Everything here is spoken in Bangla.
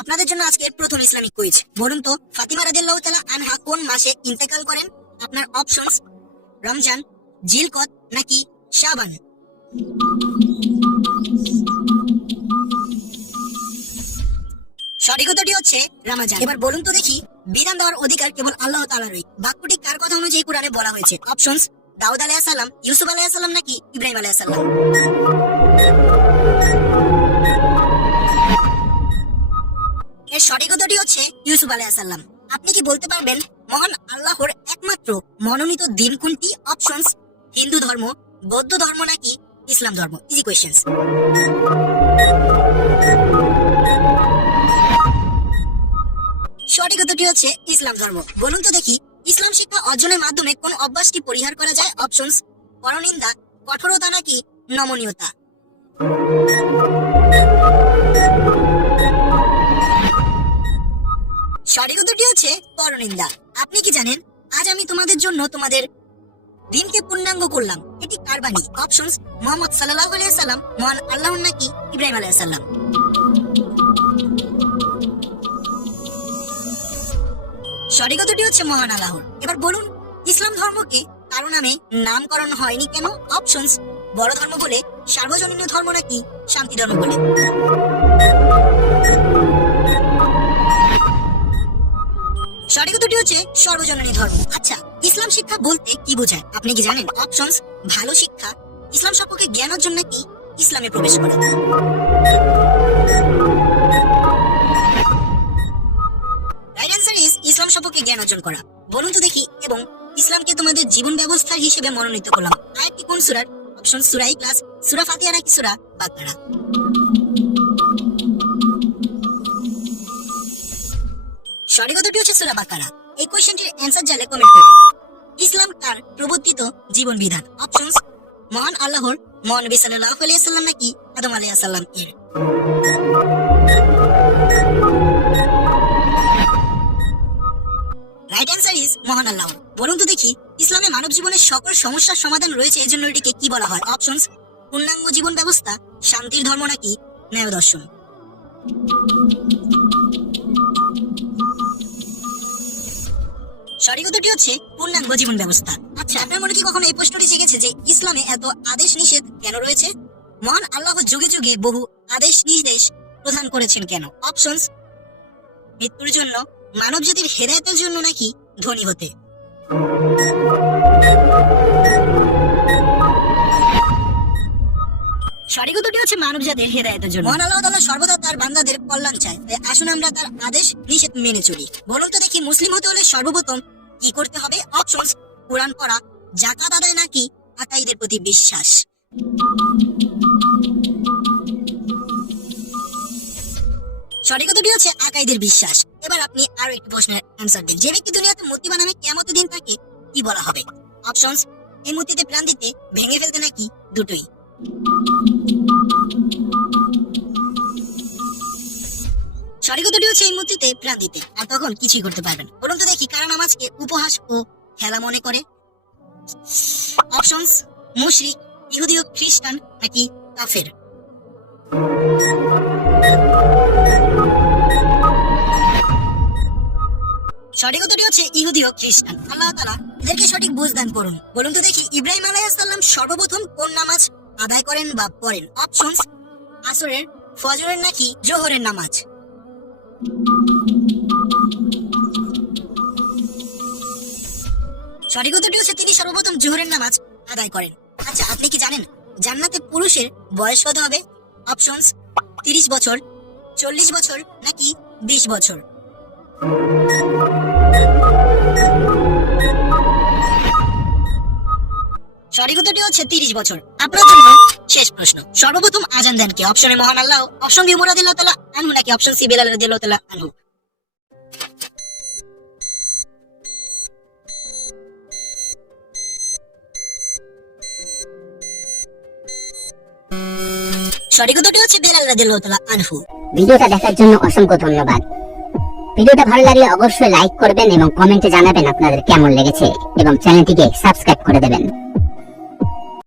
আপনাদের জন্য আজকের প্রথম ইসলামিক কুইজ। বলুন তো ফাতিমা রাদিয়াল্লাহু তাআলা আনহা কোন মাসে ইন্তেকাল করেন? আপনার অপশনস রমজান, জিলকদ নাকি শাবান। সঠিক উত্তরটি হচ্ছে রমজান। এবার বলুন তো দেখি, বিধান দেওয়ার অধিকার কেবল আল্লাহ তাআলারই। বাক্যটি কার কথা অনুযায়ী কুরআনে বলা হয়েছে? অপশনস দাউদ আলাইহিস সালাম, ইউসুফ আলাইহিস সালাম নাকি ইব্রাহিম আলাইহিস সালাম। এর সঠিক উত্তরটি হচ্ছে ইউসুফ আলাইহিস সালাম। আপনি কি বলতে পারবেন মহান আল্লাহর একমাত্র মনোনীত দিন কোনটি? অপশনস হিন্দু ধর্ম, বৌদ্ধ ধর্ম নাকি ইসলাম ধর্ম। Easy questions. সঠিক উত্তরটি হচ্ছে ইসলাম ধর্ম। বলুন তো দেখি, ইসলাম শিক্ষা অর্জনের মাধ্যমে কোন অভ্যাসটি পরিহার করা যায়? অপশনস পরনিন্দা, কঠোরতা নাকি নমনীয়তা। সঠিক উত্তরটি হচ্ছে পরনিন্দা। আপনি কি জানেন আজ আমি তোমাদের জন্য তোমাদের দিনকে পূর্ণাঙ্গ করলাম, এটি কার বাণী? অপশনস মুহাম্মদ সাল্লাল্লাহু আলাইহি সাল্লাম, মহান আল্লাহ নাকি ইব্রাহিম আলাইহিস সালাম। সঠিক উত্তরটি হচ্ছে মহান আল্লাহর। এবার বলুন, ইসলাম ধর্মকে কারো নামে নামকরণ হয়নি কেন? অপশনস বড় ধর্ম বলে, সার্বজনীন ধর্ম নাকি শান্তি ধর্ম বলে। সঠিক উত্তরটি হচ্ছে সর্বজনীন ধর্ম। আচ্ছা, ইসলাম শিক্ষা বলতে কি বোঝায় আপনি কি জানেন? অপশনস ভালো শিক্ষা, ইসলাম সম্পর্কে জ্ঞান অর্জন নাকি ইসলামে প্রবেশ করা। রাইট অ্যান্সার ইজ ইসলাম সম্পর্কে জ্ঞান অর্জন করা। বলুন তো দেখি, এবং ইসলামকে তোমাদের জীবন ব্যবস্থার হিসেবে মনোনীত করলাম, আয়াতটি কোন সূরার? অপশন সূরা ইখলাস, সূরা ফাতিহা নাকি সূরা বাকারা। সঠিক উত্তরটি হচ্ছে সূরা বাকারা। এই কোশ্চেনটির অ্যানসার জানলে কমেন্ট করুন। ইসলাম কার প্রবর্তিত জীবন বিধান? অপশনস মহান আল্লাহর, মহানবী সাল্লাল্লাহু আলাইহি সাল্লাম নাকি আদম আলাইহিস সালাম এর। রাইট অ্যান্সার ইজ মহান আল্লাহ। বলুন তো দেখি, ইসলামে মানব জীবনের সকল সমস্যার সমাধান রয়েছে, এজন্য এটিকে কি বলা হয়? অপশনস পূর্ণাঙ্গ জীবন ব্যবস্থা, শান্তির ধর্ম নাকি ন্যায় দর্শন। সঠিক উত্তরটি হচ্ছে পূর্ণাঙ্গ জীবন ব্যবস্থা। আচ্ছা, আপনার মনে কি কখনো এই প্রশ্নটি জেগেছে যে ইসলামে এত আদেশ নিষেধ কেন রয়েছে? মহান আল্লাহ যুগে যুগে বহু আদেশ নির্দেশ প্রদান করেছেন কেন? অপশনস মৃত্যুর জন্য, মানব জাতির হেদায়েতের জন্য নাকি ধনী হতে। সঠিক উত্তরটি হচ্ছে মানব জাতির হেদায়েতের জন্য। মহান আল্লাহ তাআলা সর্বদা তার বান্দাদের কল্যাণ চায়, তাই আসুন আমরা তার আদেশ নিষেধ মেনে চলি। বলুন তো দেখি, মুসলিম হতে হলে সর্বপ্রথম কি করতে হবে? অপশনস কোরআন পড়া, যাকাত আদায় নাকি আকাইদের প্রতি বিশ্বাস। সঠিক উত্তরটি হচ্ছে আকাইদের বিশ্বাস। এবার আপনি আরো একটি প্রশ্নের অ্যানসার দিন। যে ব্যক্তি দুনিয়াতে মূর্তি বানাবে কিয়ামতের দিন তাকে কি বলা হবে? অপশনস এই মূর্তিতে প্রাণ দিতে, ভেঙে ফেলতে নাকি দুটোই। সঠিক উত্তরটি হচ্ছে এই মূর্তিতে প্রাণ দিতে, আর তখন কিছুই করতে পারবেন। বলুন তো দেখি, কারা নামাজকে উপহাস ও খেলা মনে করে? অপশনস মুশরিক, ইহুদি ও খ্রিস্টান নাকি কাফের। সঠিক উত্তরটি হচ্ছে ইহুদি ও খ্রিস্টান। আল্লাহ তাআলা এদেরকে সঠিক বুঝ দান করুন। বলুন তো দেখি, ইব্রাহিম আলাইহিস সালাম সর্বপ্রথম কোন নামাজ আদায় করেন বা পড়েন? অপশনস আসরের, ফজরের নাকি জোহরের নামাজ। সঠিক উত্তরটি হচ্ছে তিনি সর্বপ্রথম জোহরের নামাজ আদায় করেন। আচ্ছা, আপনি কি জানেন জান্নাতে পুরুষের বয়স কত হবে? অপশনস 30 বছর, 40 বছর নাকি 20 বছর। সঠিক উত্তরটি হচ্ছে 30 বছর। আপনার জন্য শেষ প্রশ্ন, সর্বপ্রথম আজান দেন কে? অপশনে মহান আল্লাহ, অপশন বি উমর রাদিয়াল্লাহু তাআলা আনহু নাকি অপশন সি বেলাল রাদিয়াল্লাহু তাআলা আনহু। সঠিক উত্তরটি হচ্ছে বেলাল রাদিয়াল্লাহু তাআলা আনহু। ভিডিওটা দেখার জন্য অসংখ্য ধন্যবাদ। ভিডিওটা ভালো লাগলে অবশ্যই লাইক করবেন এবং কমেন্টে জানাবেন আপনাদের কেমন লেগেছে, এবং চ্যানেলটিকে সাবস্ক্রাইব করে দেবেন।